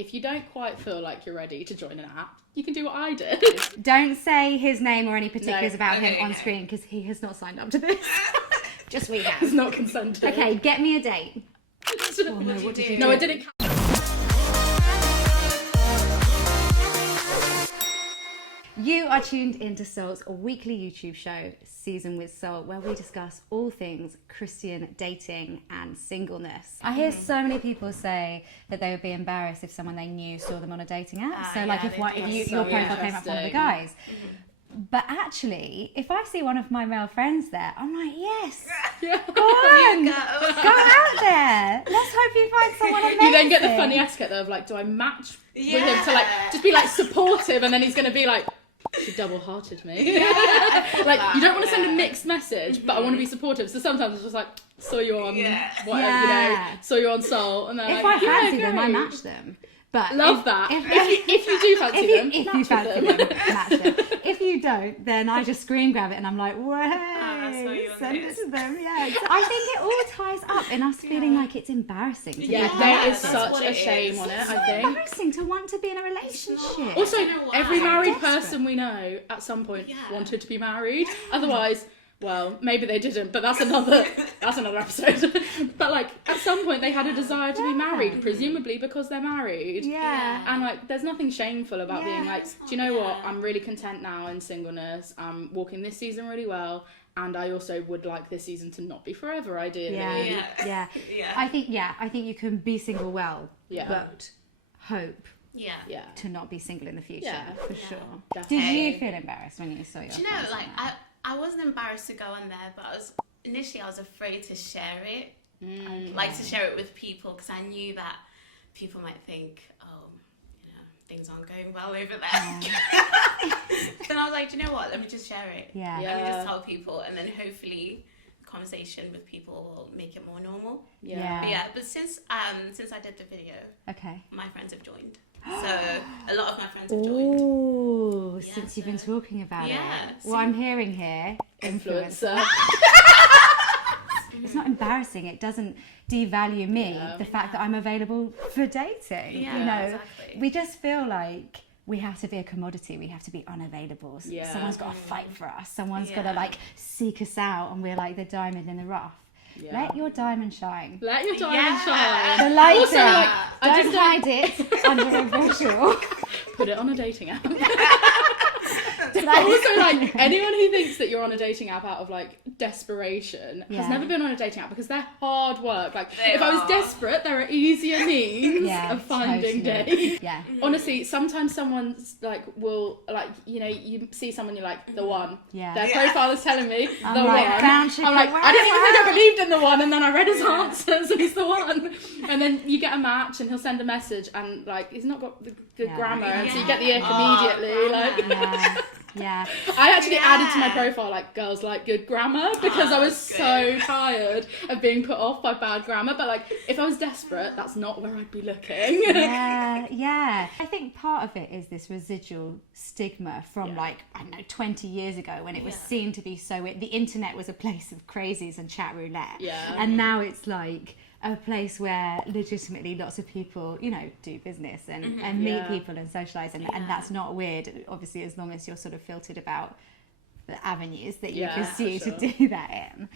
if you don't quite feel like you're ready to join an app, you can do what I did. Don't say his name or any particulars about him on screen, because he has not signed up to this. Just we have. It's not consented. Okay, get me a date. Oh, no, what did you do? No, I didn't. You are tuned into Salt's weekly YouTube show, Season with Salt, where we discuss all things Christian dating and singleness. I hear so many people say that they would be embarrassed if someone they knew saw them on a dating app. So like if your profile came up one of the guys. But actually, if I see one of my male friends there, I'm like, yes, go on, go out there. Let's hope you find someone amazing. You then get the funny aspect of like, do I match with him to like just be like supportive, and then he's going to be like, she double-hearted me. Like, you don't want to send a mixed message, but I want to be supportive. So sometimes it's just like, saw you on whatever, you know, saw you on Soul, and then if I fancy them, I match them. But love that. If you do fancy them, if you fancy them, match them. If you don't, then I just screen grab it and I'm like, whoa, send it to them. Yeah, I think it all ties up in us feeling like it's embarrassing. To there is such a shame on it. I think embarrassing to want to be in a relationship. Also, every married person we know at some point wanted to be married. Otherwise, well, maybe they didn't, but that's another episode. But like at some point they had a desire to be married, presumably because they're married. Yeah. And like there's nothing shameful about being like, do you know what? I'm really content now in singleness. I'm walking this season really well, and I also would like this season to not be forever, ideally. Yeah. I think you can be single well, but hope to not be single in the future, for sure. Definitely. Did you feel embarrassed when you saw your Do you know, like, I wasn't embarrassed to go on there, but I was afraid to share it. Like, to share it with people, because I knew that people might think, oh, you know, things aren't going well over there. Then I was like, do you know what? Let me just share it. Let me just tell people, and then hopefully conversation with people will make it more normal. But since I did the video, my friends have joined. So a lot of my friends have joined. Oh, since you've been talking about it. What I'm hearing here, influencer. It's not embarrassing. It doesn't devalue me, the fact that I'm available for dating. You know, we just feel like we have to be a commodity. We have to be unavailable. Someone's got to fight for us. Someone's got to like seek us out, and we're like the diamond in the rough. Let your diamond shine. Let your diamond shine. The light also, like, don't hide it under a bushel. Put it on a dating app. Also, like, anyone who thinks that you're on a dating app out of like desperation has never been on a dating app, because they're hard work. Like, if I was desperate, there are easier means of finding dates. Honestly, sometimes someone's like will like, you know, you see someone, you're like, the one. Their profile is telling me the one. I'm like, I didn't even think I believed in the one, and then I read his answers and he's the one. And then you get a match and he'll send a message and like he's not got the good grammar, and so you get the ick immediately. I actually added to my profile like girls like good grammar, because I was so tired of being put off by bad grammar. But like if I was desperate, that's not where I'd be looking. I think part of it is this residual stigma from like, I don't know, 20 years ago, when it was seen to be so the internet was a place of crazies and chat roulette, and now it's like a place where legitimately lots of people, you know, do business and meet people and socialise, and that's not weird, obviously, as long as you're sort of filtered about the avenues that you pursue to do that in.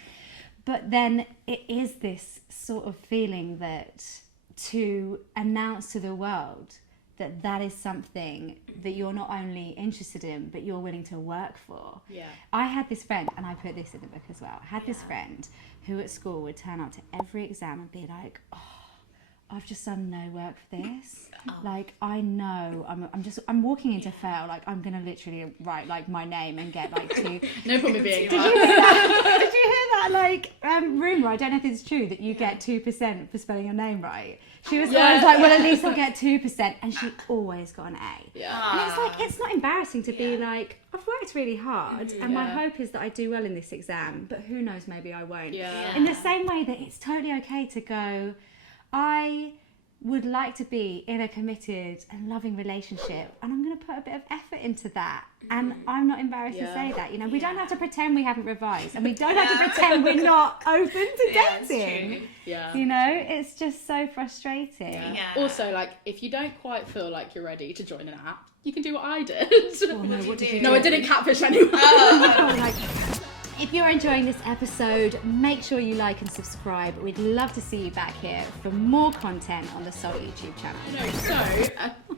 But then it is this sort of feeling that to announce to the world that is something that you're not only interested in, but you're willing to work for. I had this friend, and I put this in the book as well, I had this friend who at school would turn up to every exam and be like, oh, I've just done no work for this. Like, I know I'm walking into fail, like I'm gonna literally write like my name and get like 2. No point me being. Did you hear that like rumour? I don't know if it's true that you get 2% for spelling your name right. She was always like, well, at least I'll get 2%, and she always got an A. And it's like, it's not embarrassing to be like, I've worked really hard, and my hope is that I do well in this exam, but who knows, maybe I won't. In the same way that it's totally okay to go, I would like to be in a committed and loving relationship, and I'm going to put a bit of effort into that, and I'm not embarrassed to say that. You know, we don't have to pretend we haven't revised, and we don't have to pretend we're not open to dating. You know, it's just so frustrating. Also, like, if you don't quite feel like you're ready to join an app, you can do what I did. What did you do? No, I didn't catfish anyone. If you're enjoying this episode, make sure you like and subscribe. We'd love to see you back here for more content on the Soul YouTube channel. So,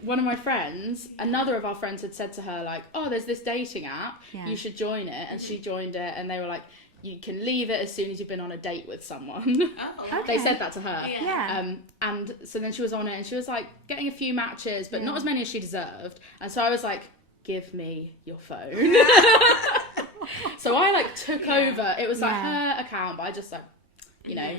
one of my friends, another of our friends had said to her, like, oh, there's this dating app, you should join it. And she joined it, and they were like, you can leave it as soon as you've been on a date with someone. They said that to her. And so then she was on it, and she was like getting a few matches, but not as many as she deserved. And so I was like, give me your phone. So I like took over. It was like her account, but I just like, you know,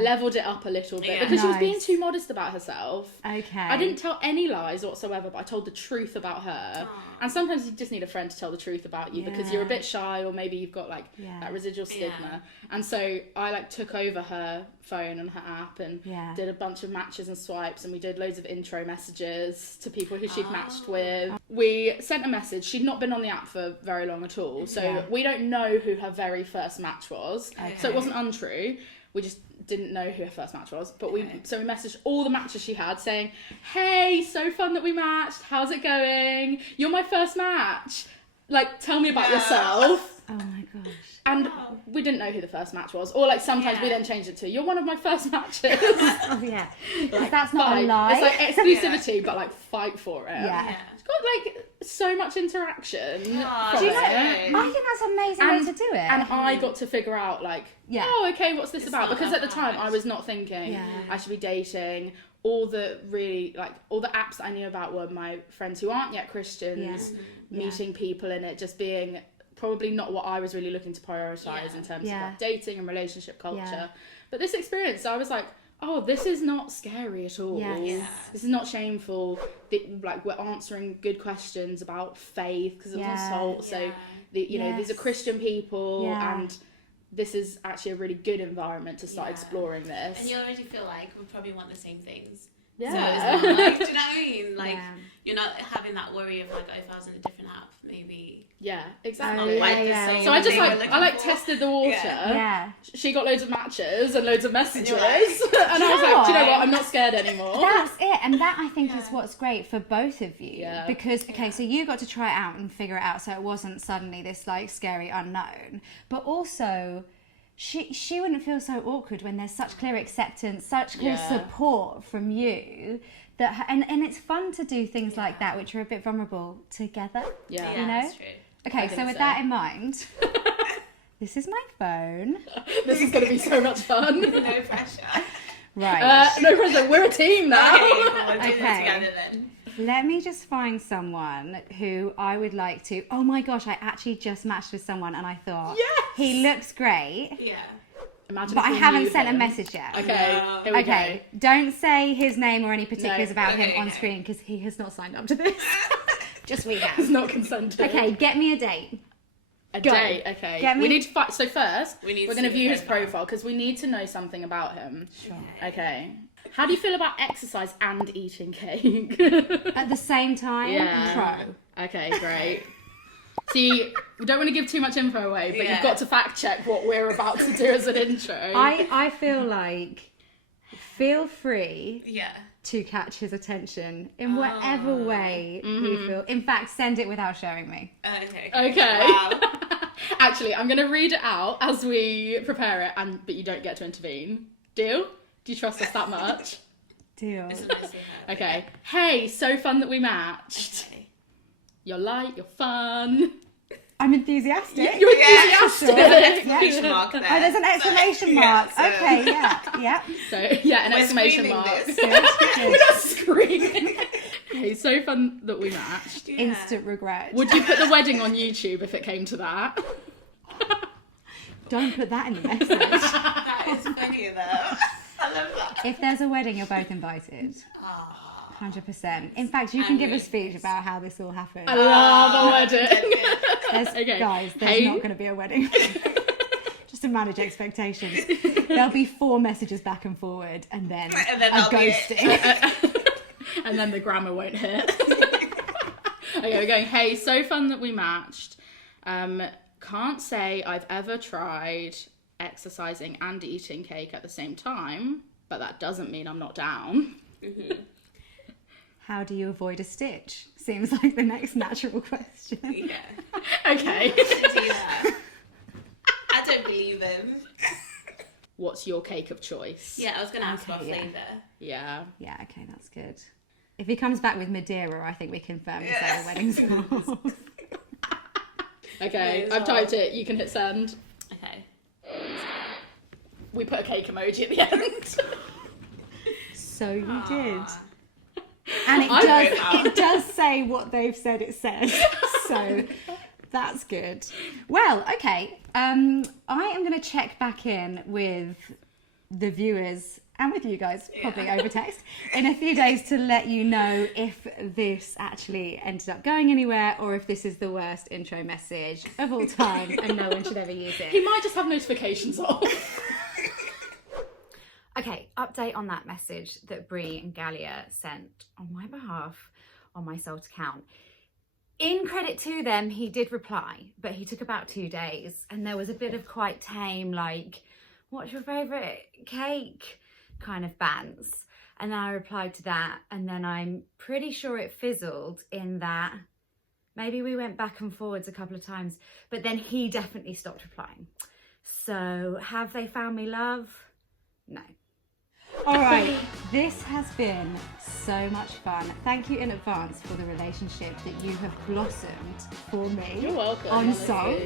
leveled it up a little bit because she was being too modest about herself. I didn't tell any lies whatsoever, but I told the truth about her. And sometimes you just need a friend to tell the truth about you because you're a bit shy, or maybe you've got like that residual stigma. And so I like took over her phone and her app and did a bunch of matches and swipes, and we did loads of intro messages to people who she'd matched with. We sent a message. She'd not been on the app for very long at all, so we don't know who her very first match was. So it wasn't untrue. We just didn't know who her first match was, but we messaged all the matches she had saying, hey, so fun that we matched, how's it going, you're my first match, like, tell me about yourself. Oh my gosh. And we didn't know who the first match was, or like sometimes we then changed it to, you're one of my first matches. Because that's not a lie. It's like exclusivity, but like fight for it. It's got like so much interaction from it. I think that's an amazing way to do it. And I got to figure out like, oh, okay, what's this about? Because at the time I was not thinking I should be dating. All the apps that I knew about were my friends who aren't yet Christians, meeting people in it, just being probably not what I was really looking to prioritise in terms of like dating and relationship culture. But this experience, I was like, oh, this is not scary at all. This is not shameful. Like, we're answering good questions about faith because it was on Salt. So, you know, these are Christian people, and this is actually a really good environment to start exploring this. And you already feel like we probably want the same things. So it's not like, do you know what I mean? Like, you're not having that worry of like, oh, if I was in a different app, maybe. Yeah, exactly. So I just like tested the water. She got loads of matches and loads of messages, and I was like, do you know what? I'm not scared anymore. That's it, and that I think is what's great for both of you because so you got to try it out and figure it out, so it wasn't suddenly this like scary unknown, but also. She wouldn't feel so awkward when there's such clear acceptance, such clear support from you. That and it's fun to do things like that, which are a bit vulnerable together. You know. That's true. Okay, so with that in mind, this is my phone. This is going to be so much fun. No pressure. Right. No pressure. We're a team now. We'll do this together then. Let me just find someone who I would like to... Oh my gosh, I actually just matched with someone and I thought, he looks great. Yeah. Imagine but I haven't sent a message yet. Okay, here we go. Don't say his name or any particulars about him on screen because he has not signed up to this. Just we have. He's not consented. Okay, get me a date. A date, okay. We need to find... So first, we're going to view his profile because we need to know something about him. Sure. Okay. How do you feel about exercise and eating cake? At the same time? Yeah. Pro. Okay, great. See, we don't want to give too much info away, but you've got to fact check what we're about to do as an intro. I feel like, feel free to catch his attention in whatever way you feel. In fact, send it without showing me. Okay. Wow. Actually, I'm going to read it out as we prepare it, but you don't get to intervene. Deal? Do you trust us that much? Deal. Okay. Hey, so fun that we matched. Okay. You're light, you're fun. I'm enthusiastic. You're enthusiastic. There's an exclamation mark there. Oh, there's an exclamation mark. So. Okay, yeah. So, an exclamation mark. We're not screaming. Okay, so fun that we matched. Yeah. Instant regret. Would you put the wedding on YouTube if it came to that? Don't put that in the message. That is funny though. I love that. If there's a wedding, you're both invited. 100%. In fact, you can give a speech about how this all happened. I love a wedding. Guys, there's not going to be a wedding. Just to manage expectations. There'll be 4 messages back and forward, and then a ghosting. And then the grammar won't hit. Okay, we're going, hey, so fun that we matched. Can't say I've ever tried exercising and eating cake at the same time, but that doesn't mean I'm not down. Mm-hmm. How do you avoid a stitch? Seems like the next natural question. Yeah. Okay. Do that. I don't believe him. What's your cake of choice? Yeah, I was going to ask about flavour. Yeah. Yeah, okay, that's good. If he comes back with Madeira, I think we confirm the the wedding's off. Okay, I've typed it. You can hit send. Okay. We put a cake emoji at the end. So you did. And it does say what they've said it says. So that's good. Well, okay. I am going to check back in with the viewers and with you guys, probably over text, in a few days to let you know if this actually ended up going anywhere or if this is the worst intro message of all time and no one should ever use it. He might just have notifications off. Okay, update on that message that Briie and Galia sent on my behalf on my Salt account. In credit to them, he did reply, but he took about 2 days, and there was a bit of quite tame, like, what's your favourite cake kind of bants. And then I replied to that, and then I'm pretty sure it fizzled in that maybe we went back and forwards a couple of times, but then he definitely stopped replying. So have they found me love? No. All right, this has been so much fun. Thank you in advance for the relationship that you have blossomed for me. You're welcome. On Salt.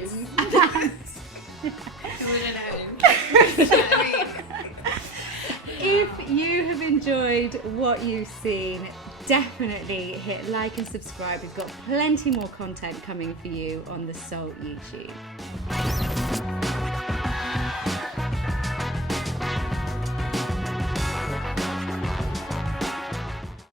If you have enjoyed what you've seen, definitely hit like and subscribe. We've got plenty more content coming for you on the Salt YouTube.